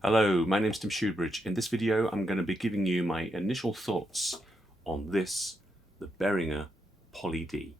Hello, my name's Tim Shoebridge. In this video I'm going to be giving you my initial thoughts on this, the Behringer POLY D.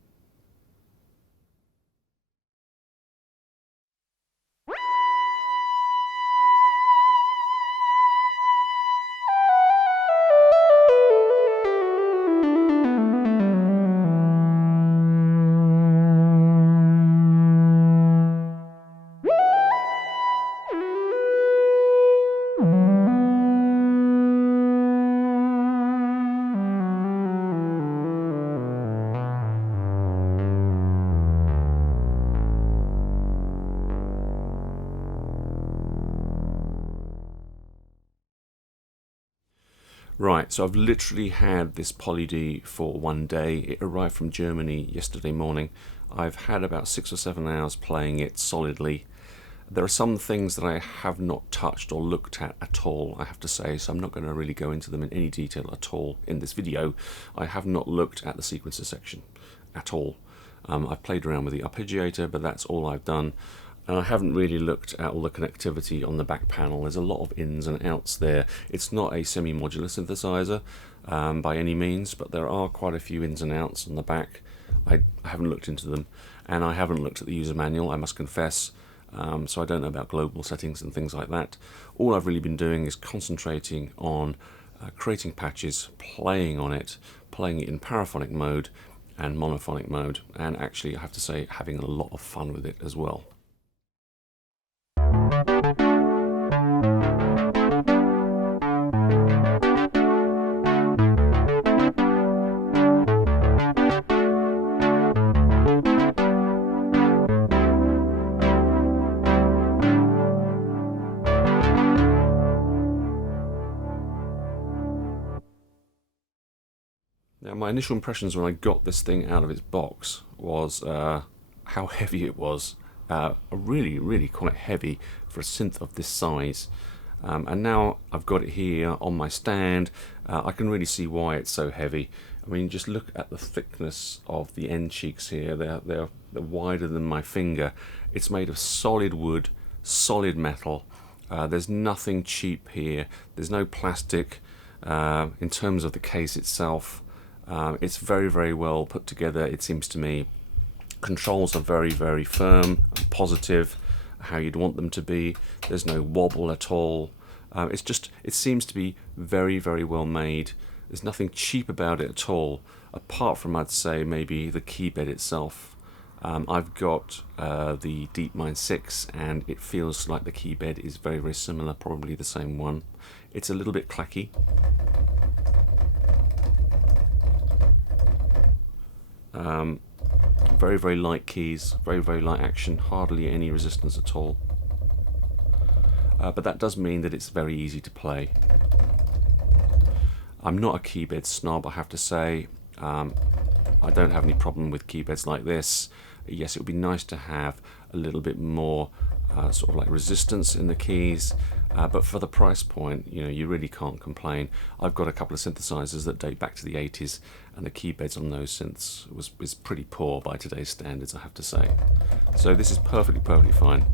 Right, so I've literally had this POLY D for one day. It arrived from Germany yesterday morning. I've had about 6 or 7 hours playing it solidly. There are some things that I have not touched or looked at all, I have to say, so I'm not going to really go into them in any detail at all in this video. I have not looked at the sequencer section at all. I've played around with the arpeggiator, but that's all I've done. And I haven't really looked at all the connectivity on the back panel. There's a lot of ins and outs there. It's not a semi-modular synthesizer by any means, but there are quite a few ins and outs on the back. I haven't looked into them, and I haven't looked at the user manual, I must confess, so I don't know about global settings and things like that. All I've really been doing is concentrating on creating patches, playing on it, playing it in paraphonic mode and monophonic mode, and actually I have to say having a lot of fun with it as well. Now, my initial impressions when I got this thing out of its box was how heavy it was. Really quite heavy for a synth of this size. And now I've got it here on my stand. I can really see why it's so heavy. I mean, just look at the thickness of the end cheeks here. They're wider than my finger. It's made of solid wood, solid metal. There's nothing cheap here. There's no plastic. In terms of the case itself, it's very well put together, it seems to me. Controls are very firm and positive, how you'd want them to be. There's no wobble at all. It seems to be very well made. There's nothing cheap about it at all, apart from, I'd say, maybe the keybed itself. I've got the DeepMind 6, and it feels like the keybed is very similar, probably the same one. It's a little bit clacky. Very light keys, very light action, hardly any resistance at all. But that does mean that it's very easy to play. I'm not a keybed snob, I have to say. I don't have any problem with keybeds like this. Yes, it would be nice to have a little bit more sort of like resistance in the keys, but for the price point, you know, you really can't complain. I've got a couple of synthesizers that date back to the 80s, and the keybeds on those synths was pretty poor by today's standards, I have to say. So this is perfectly fine.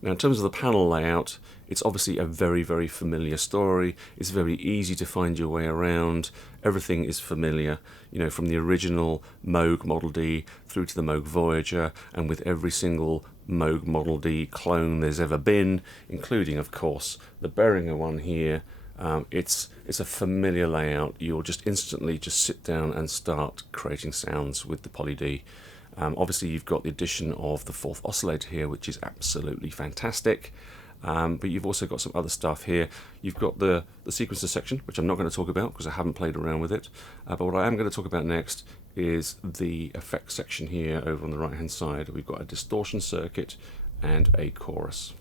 Now, in terms of the panel layout, it's obviously a very familiar story. It's very easy to find your way around. Everything is familiar, you know, from the original Moog Model D through to the Moog Voyager, and with every single Moog Model D clone there's ever been, including, of course, the Behringer one here. It's a familiar layout. You'll just instantly just sit down and start creating sounds with the POLY D. Obviously, you've got the addition of the fourth oscillator here, which is absolutely fantastic. but you've also got some other stuff here. You've got the sequencer section, which I'm not going to talk about because I haven't played around with it, but what I am going to talk about next is the effects section here over on the right hand side. We've got a distortion circuit and a chorus.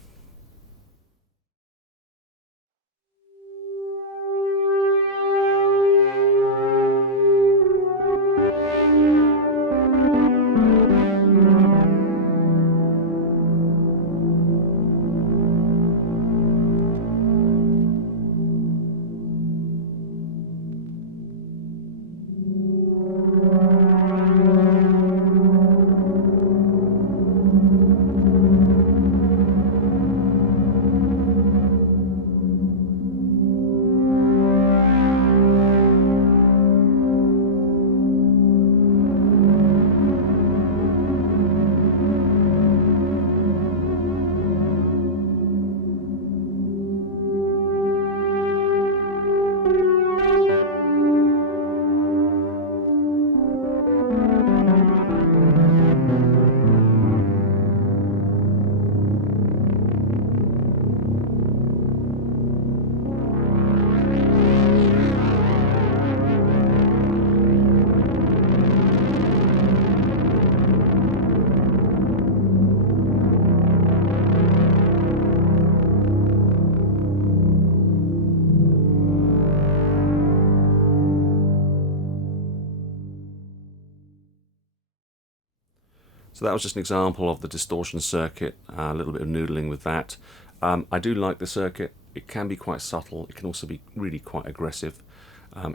So that was just an example of the distortion circuit, a little bit of noodling with that. I do like the circuit. It can be quite subtle. It can also be really quite aggressive.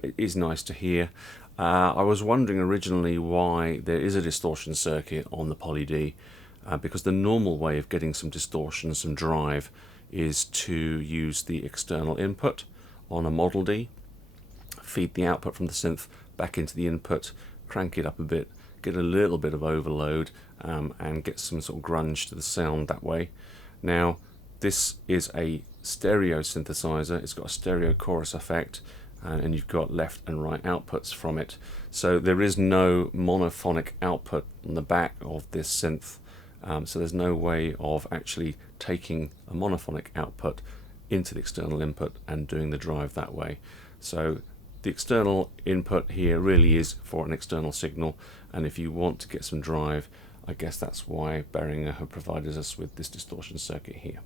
It is nice to hear. I was wondering originally why there is a distortion circuit on the Poly D, because the normal way of getting some distortion, some drive, is to use the external input on a Model D, feed the output from the synth back into the input, crank it up a bit, get a little bit of overload, and get some sort of grunge to the sound that way. Now, this is a stereo synthesizer. It's got a stereo chorus effect, and you've got left and right outputs from it. So there is no monophonic output on the back of this synth. So there's no way of actually taking a monophonic output into the external input and doing the drive that way. So the external input here really is for an external signal, and if you want to get some drive, I guess that's why Behringer have provided us with this distortion circuit here.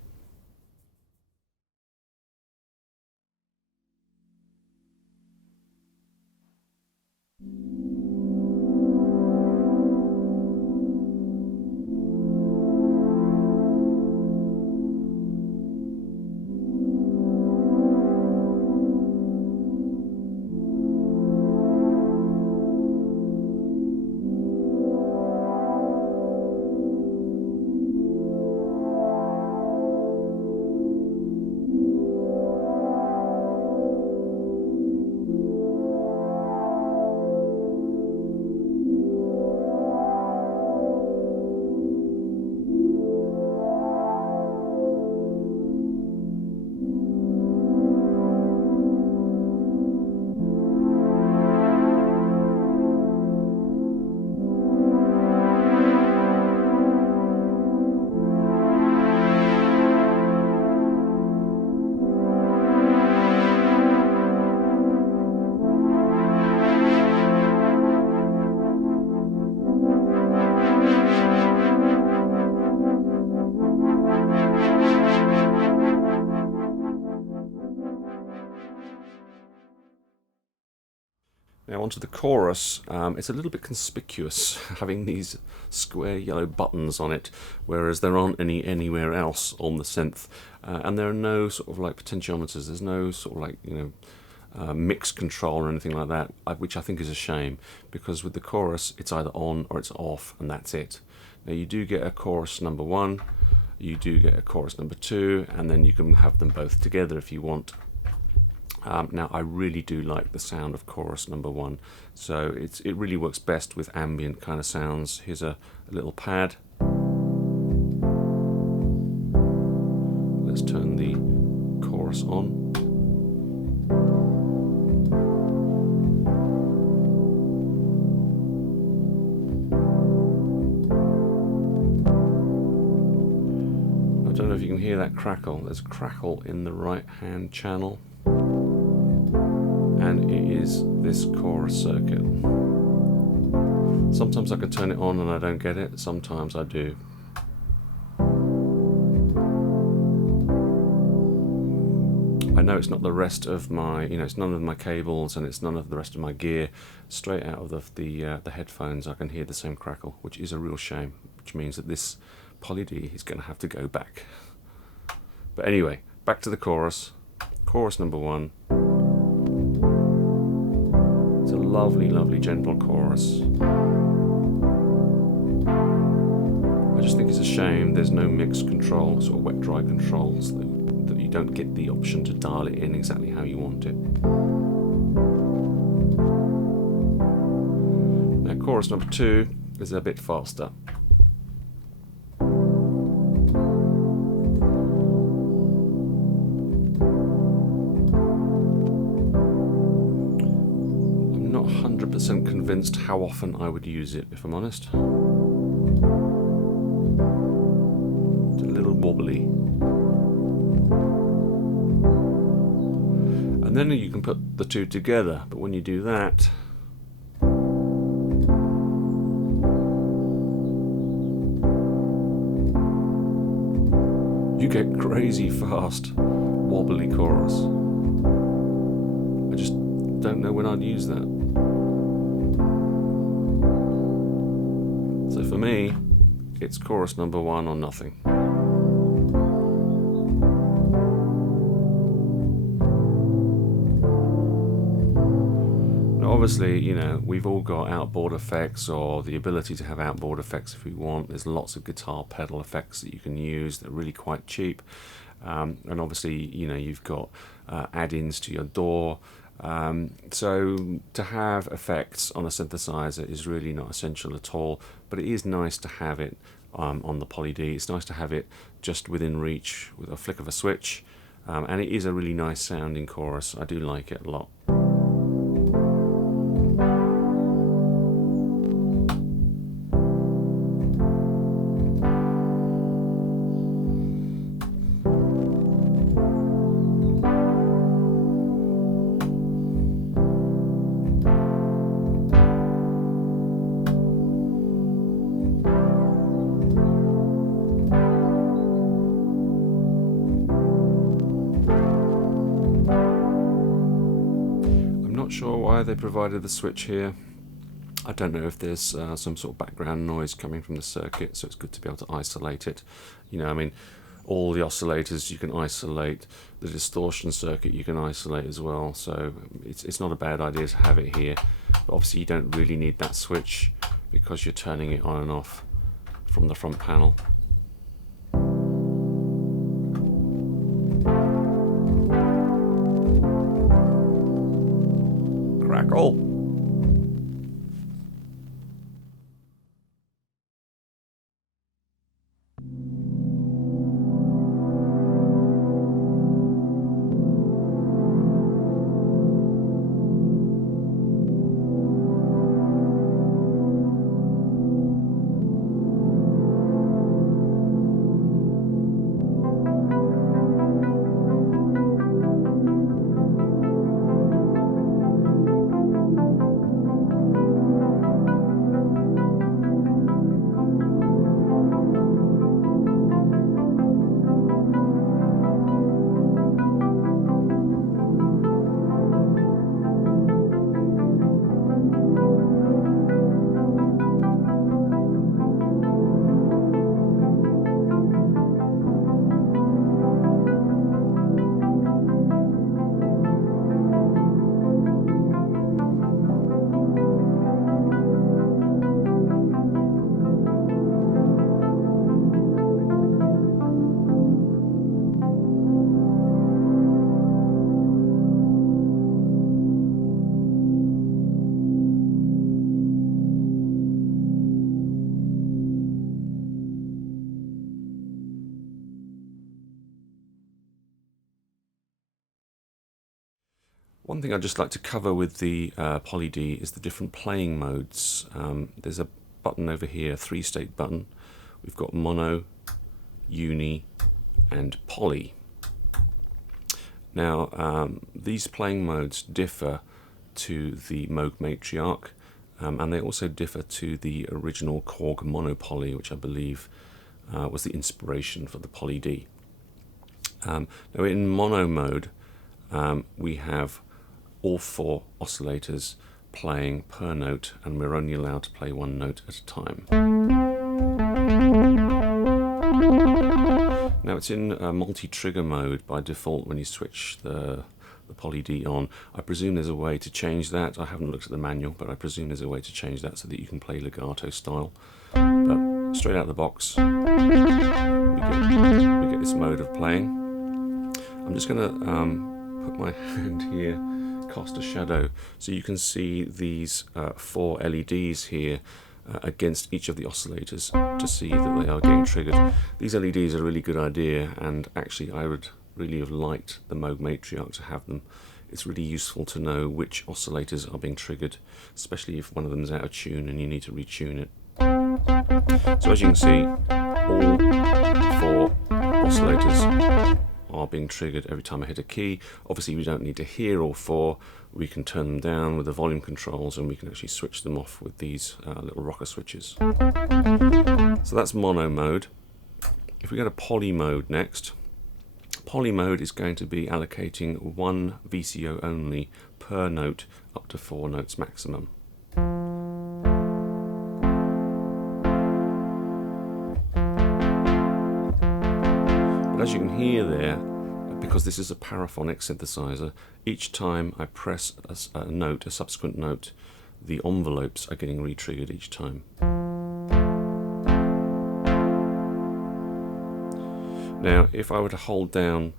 Now onto the chorus. It's a little bit conspicuous having these square yellow buttons on it, whereas there aren't any anywhere else on the synth, and there are no sort of like potentiometers. There's no sort of like, you know, mix control or anything like that, which I think is a shame, because with the chorus it's either on or it's off, and that's it. Now you do get a chorus number 1, you do get a chorus number 2, and then you can have them both together if you want. Now I really do like the sound of chorus number 1, so it really works best with ambient kind of sounds. Here's a little pad. Let's turn the chorus on. I don't know if you can hear that crackle. There's a crackle in the right hand channel, and it is this chorus circuit. Sometimes I can turn it on and I don't get it, sometimes I do. I know it's not the rest of my, it's none of my cables and it's none of the rest of my gear. Straight out of the headphones I can hear the same crackle, which is a real shame, which means that this Poly D is going to have to go back. But anyway, back to the chorus. Chorus number 1. It's a lovely, lovely gentle chorus. I just think it's a shame there's no mix controls or wet dry controls, that you don't get the option to dial it in exactly how you want it. Now chorus number 2 is a bit faster. I'm not 100% convinced how often I would use it, if I'm honest. It's a little wobbly. And then you can put the two together, but when you do that, you get crazy fast, wobbly chorus. I just don't know when I'd use that. So for me, it's chorus number 1 or nothing. Obviously, we've all got outboard effects, or the ability to have outboard effects if we want. There's lots of guitar pedal effects that you can use that are really quite cheap. And obviously, you've got add-ins to your DAW. So to have effects on a synthesizer is really not essential at all, but it is nice to have it on the Poly D. It's nice to have it just within reach with a flick of a switch. And it is a really nice sounding chorus. I do like it a lot. Not sure why they provided the switch here. I don't know if there's some sort of background noise coming from the circuit, so it's good to be able to isolate it. All the oscillators you can isolate, the distortion circuit you can isolate as well, so it's not a bad idea to have it here. But obviously you don't really need that switch because you're turning it on and off from the front panel. Crackle. One thing I'd just like to cover with the Poly D is the different playing modes. There's a button over here, a 3-state button. We've got mono, uni, and poly. Now, these playing modes differ to the Moog Matriarch, and they also differ to the original Korg Monopoly, which I believe was the inspiration for the Poly D. Now, in mono mode, we have all 4 oscillators playing per note, and we're only allowed to play 1 note at a time. Now, it's in multi-trigger mode by default when you switch the Poly D on. I presume there's a way to change that. I haven't looked at the manual, but I presume there's a way to change that so that you can play legato style. But straight out of the box, we get this mode of playing. I'm just going to put my hand here, cast a shadow, so you can see these 4 LEDs here against each of the oscillators to see that they are getting triggered. These LEDs are a really good idea, and actually I would really have liked the Moog Matriarch to have them. It's really useful to know which oscillators are being triggered, especially if one of them is out of tune and you need to retune it. So as you can see, all 4 oscillators are being triggered every time I hit a key. Obviously we don't need to hear all 4. We can turn them down with the volume controls, and we can actually switch them off with these little rocker switches. So that's mono mode. If we go to poly mode next, poly mode is going to be allocating 1 VCO only per note, up to 4 notes maximum. But as you can hear there, because this is a paraphonic synthesizer, each time I press a note, a subsequent note, the envelopes are getting re-triggered each time. Now, if I were to hold down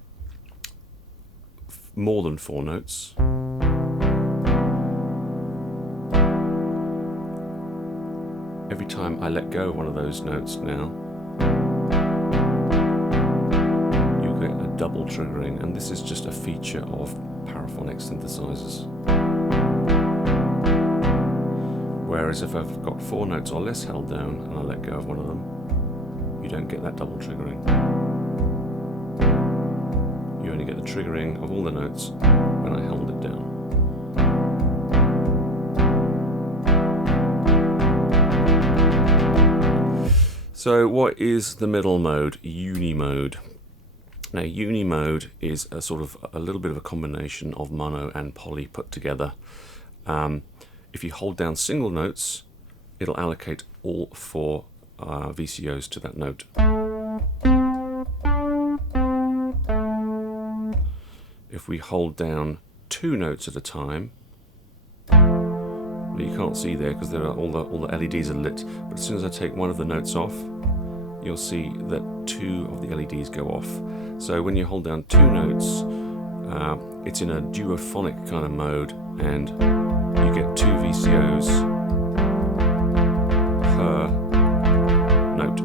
more than 4 notes, every time I let go of one of those notes now, double triggering, and this is just a feature of paraphonic synthesizers. Whereas if I've got 4 notes or less held down and I let go of one of them, you don't get that double triggering. You only get the triggering of all the notes when I held it down. So what is the middle mode, uni mode? Now, uni mode is a sort of a little bit of a combination of mono and poly put together. If you hold down single notes, it'll allocate all 4 VCOs to that note. If we hold down 2 notes at a time, you can't see there because there are all the LEDs are lit, but as soon as I take one of the notes off, you'll see that 2 of the LEDs go off. So when you hold down 2 notes, it's in a duophonic kind of mode, and you get 2 VCOs per note.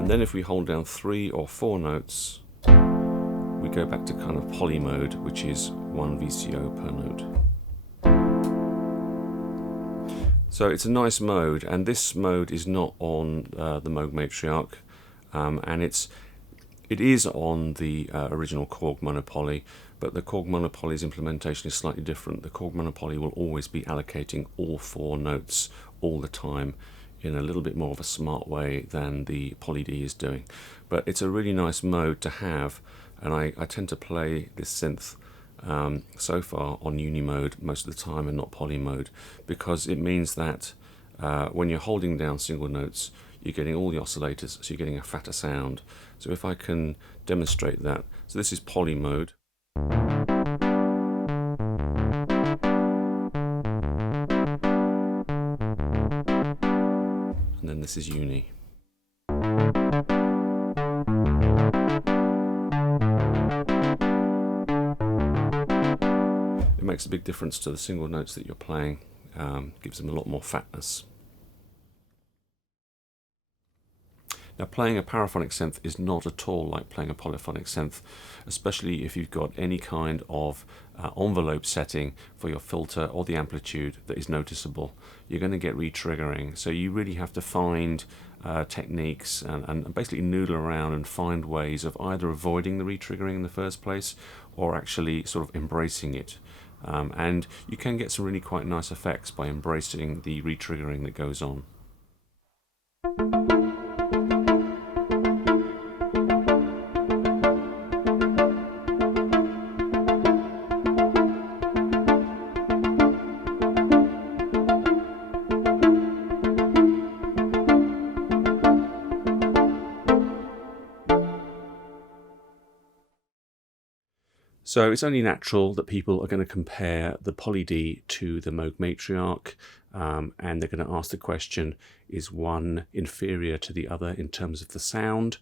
And then if we hold down 3 or 4 notes, we go back to kind of poly mode, which is 1 VCO per note. So it's a nice mode, and this mode is not on the Moog Matriarch. And it is on the original Korg Monopoly, but the Korg Monopoly's implementation is slightly different. The Korg Monopoly will always be allocating all 4 notes all the time in a little bit more of a smart way than the Poly D is doing. But it's a really nice mode to have, and I tend to play this synth so far on uni mode most of the time and not poly mode, because it means that when you're holding down single notes, you're getting all the oscillators, so you're getting a fatter sound. So if I can demonstrate that, so this is poly mode. And then this is uni. It makes a big difference to the single notes that you're playing, gives them a lot more fatness. Now, playing a paraphonic synth is not at all like playing a polyphonic synth, especially if you've got any kind of envelope setting for your filter or the amplitude that is noticeable. You're going to get re-triggering, so you really have to find techniques and basically noodle around and find ways of either avoiding the re-triggering in the first place or actually sort of embracing it. And you can get some really quite nice effects by embracing the re-triggering that goes on. So it's only natural that people are going to compare the Poly D to the Moog Matriarch, and they're going to ask the question, is one inferior to the other in terms of the sound?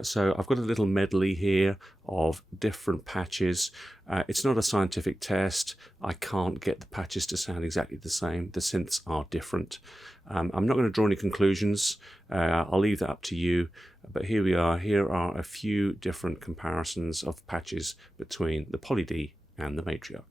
So I've got a little medley here of different patches. It's not a scientific test. I can't get the patches to sound exactly the same. The synths are different. I'm not going to draw any conclusions. I'll leave that up to you. But here we are. Here are a few different comparisons of patches between the Poly D and the Matriarch.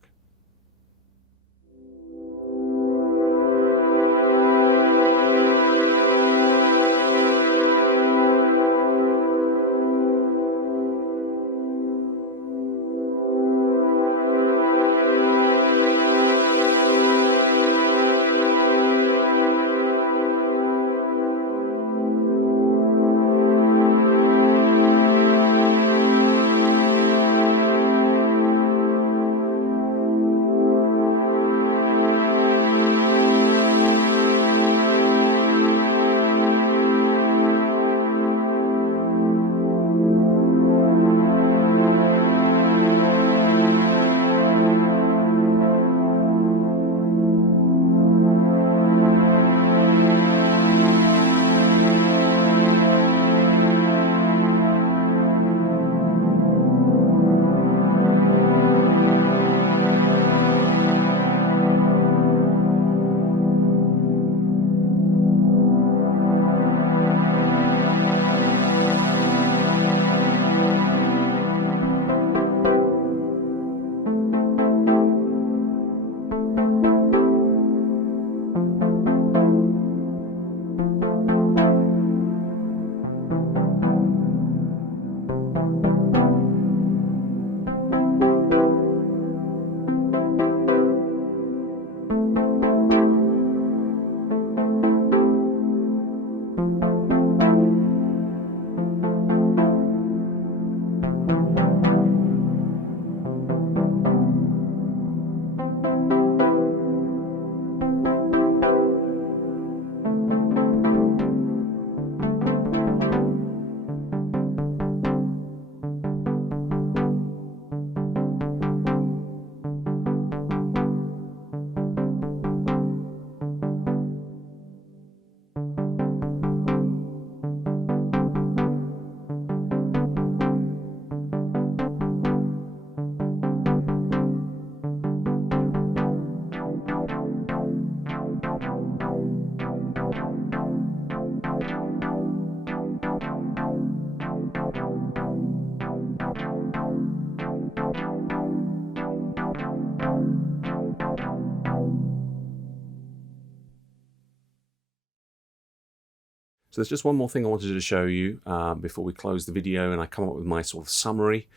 So there's just one more thing I wanted to show you before we close the video and I come up with my sort of summary.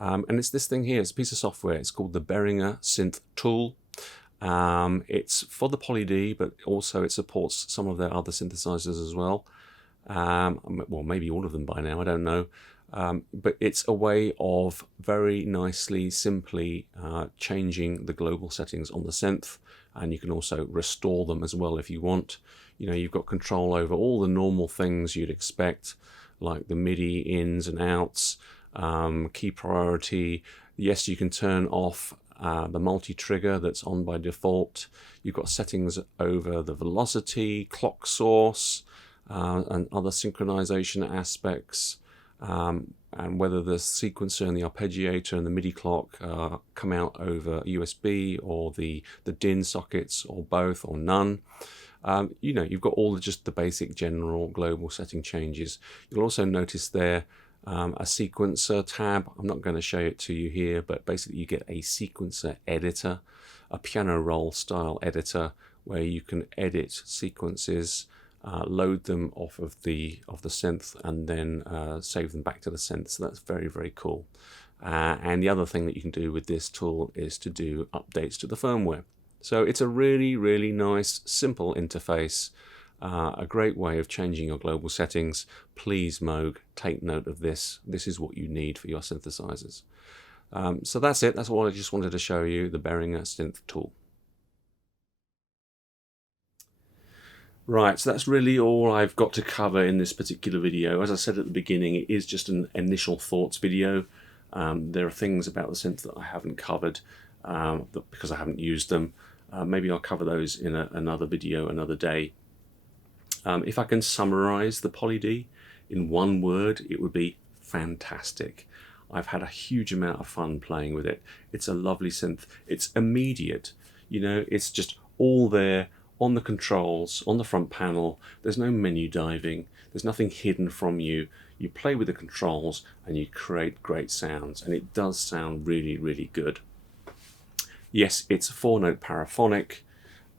And it's this thing here. It's a piece of software. It's called the Behringer Synth Tool. It's for the Poly D, but also it supports some of their other synthesizers as well. Well, maybe all of them by now, I don't know. But it's a way of very nicely, simply changing the global settings on the synth, and you can also restore them as well if you want. You know, you've got control over all the normal things you'd expect, like the MIDI ins and outs, key priority. Yes, you can turn off the multi-trigger that's on by default. You've got settings over the velocity, clock source, and other synchronization aspects, and whether the sequencer and the arpeggiator and the MIDI clock come out over USB or the DIN sockets or both or none. you've got all just the basic general global setting changes. You'll also notice there a sequencer tab. I'm not going to show it to you here, but basically you get a sequencer editor, a piano roll style editor, where you can edit sequences, load them off of the synth, and then save them back to the synth. So that's very, very cool. And the other thing that you can do with this tool is to do updates to the firmware. So it's a really, really nice, simple interface, a great way of changing your global settings. Please, Moog, take note of this. This is what you need for your synthesizers. So that's it. That's all I just wanted to show you, the Behringer synth tool. Right, so that's really all I've got to cover in this particular video. As I said at the beginning, it is just an initial thoughts video. There are things about the synth that I haven't covered because I haven't used them. Maybe I'll cover those in another video another day. If I can summarize the Poly D in one word, it would be fantastic. I've had a huge amount of fun playing with it. It's a lovely synth. It's immediate. It's just all there on the controls, on the front panel. There's no menu diving. There's nothing hidden from you. You play with the controls and you create great sounds, and it does sound really, really good. Yes, it's a 4-note paraphonic,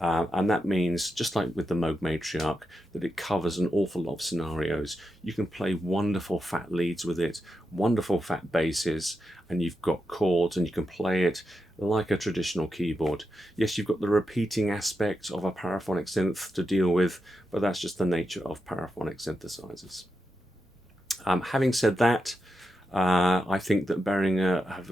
and that means, just like with the Moog Matriarch, that it covers an awful lot of scenarios. You can play wonderful fat leads with it, wonderful fat basses, and you've got chords, and you can play it like a traditional keyboard. Yes, you've got the repeating aspect of a paraphonic synth to deal with, but that's just the nature of paraphonic synthesizers. Having said that, I think that Behringer have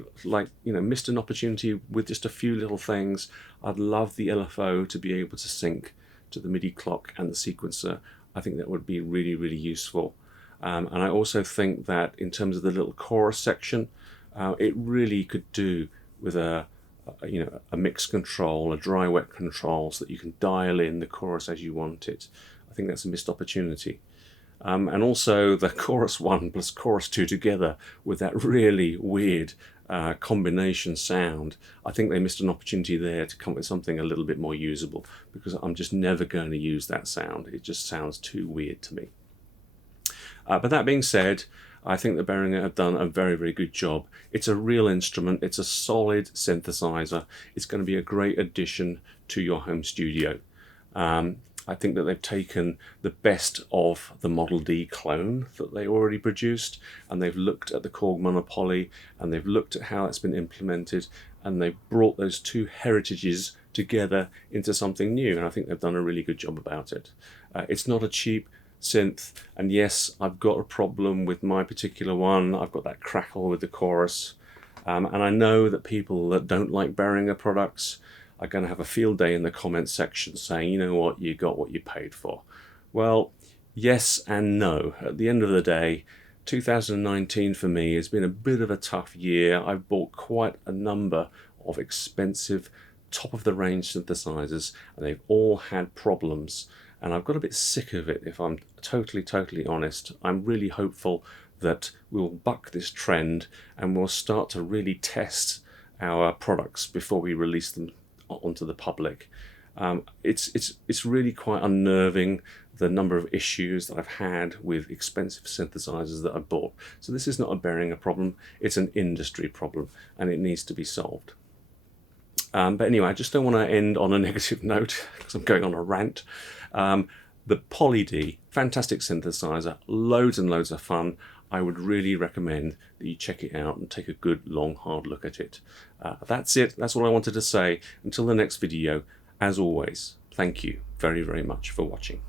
missed an opportunity with just a few little things. I'd love the LFO to be able to sync to the MIDI clock and the sequencer. I think that would be really, really useful. And I also think that in terms of the little chorus section, it really could do with a mix control, a dry wet control, so that you can dial in the chorus as you want it. I think that's a missed opportunity. And also the chorus 1 plus chorus 2 together with that really weird combination sound. I think they missed an opportunity there to come up with something a little bit more usable, because I'm just never going to use that sound. It just sounds too weird to me. But that being said, I think that Behringer have done a very, very good job. It's a real instrument. It's a solid synthesizer. It's going to be a great addition to your home studio. I think that they've taken the best of the Model D clone that they already produced, and they've looked at the Korg Monopoly, and they've looked at how it's been implemented, and they've brought those two heritages together into something new, and I think they've done a really good job about it. It's not a cheap synth, and yes, I've got a problem with my particular one. I've got that crackle with the chorus, and I know that people that don't like Behringer products are going to have a field day in the comments section saying, you know what, you got what you paid for. Well, yes and no. At the end of the day, 2019 for me has been a bit of a tough year. I've bought quite a number of expensive top-of-the-range synthesizers, and they've all had problems, and I've got a bit sick of it, if I'm totally honest. I'm really hopeful that we'll buck this trend and we'll start to really test our products before we release them onto the public. It's really quite unnerving, the number of issues that I've had with expensive synthesizers that I bought. So this is not a Behringer problem, it's an industry problem, and it needs to be solved. But anyway, I just don't want to end on a negative note because I'm going on a rant. The Poly D, fantastic synthesizer, loads and loads of fun. I would really recommend that you check it out and take a good, long, hard look at it. That's it. That's all I wanted to say. Until the next video, as always, thank you very, very much for watching.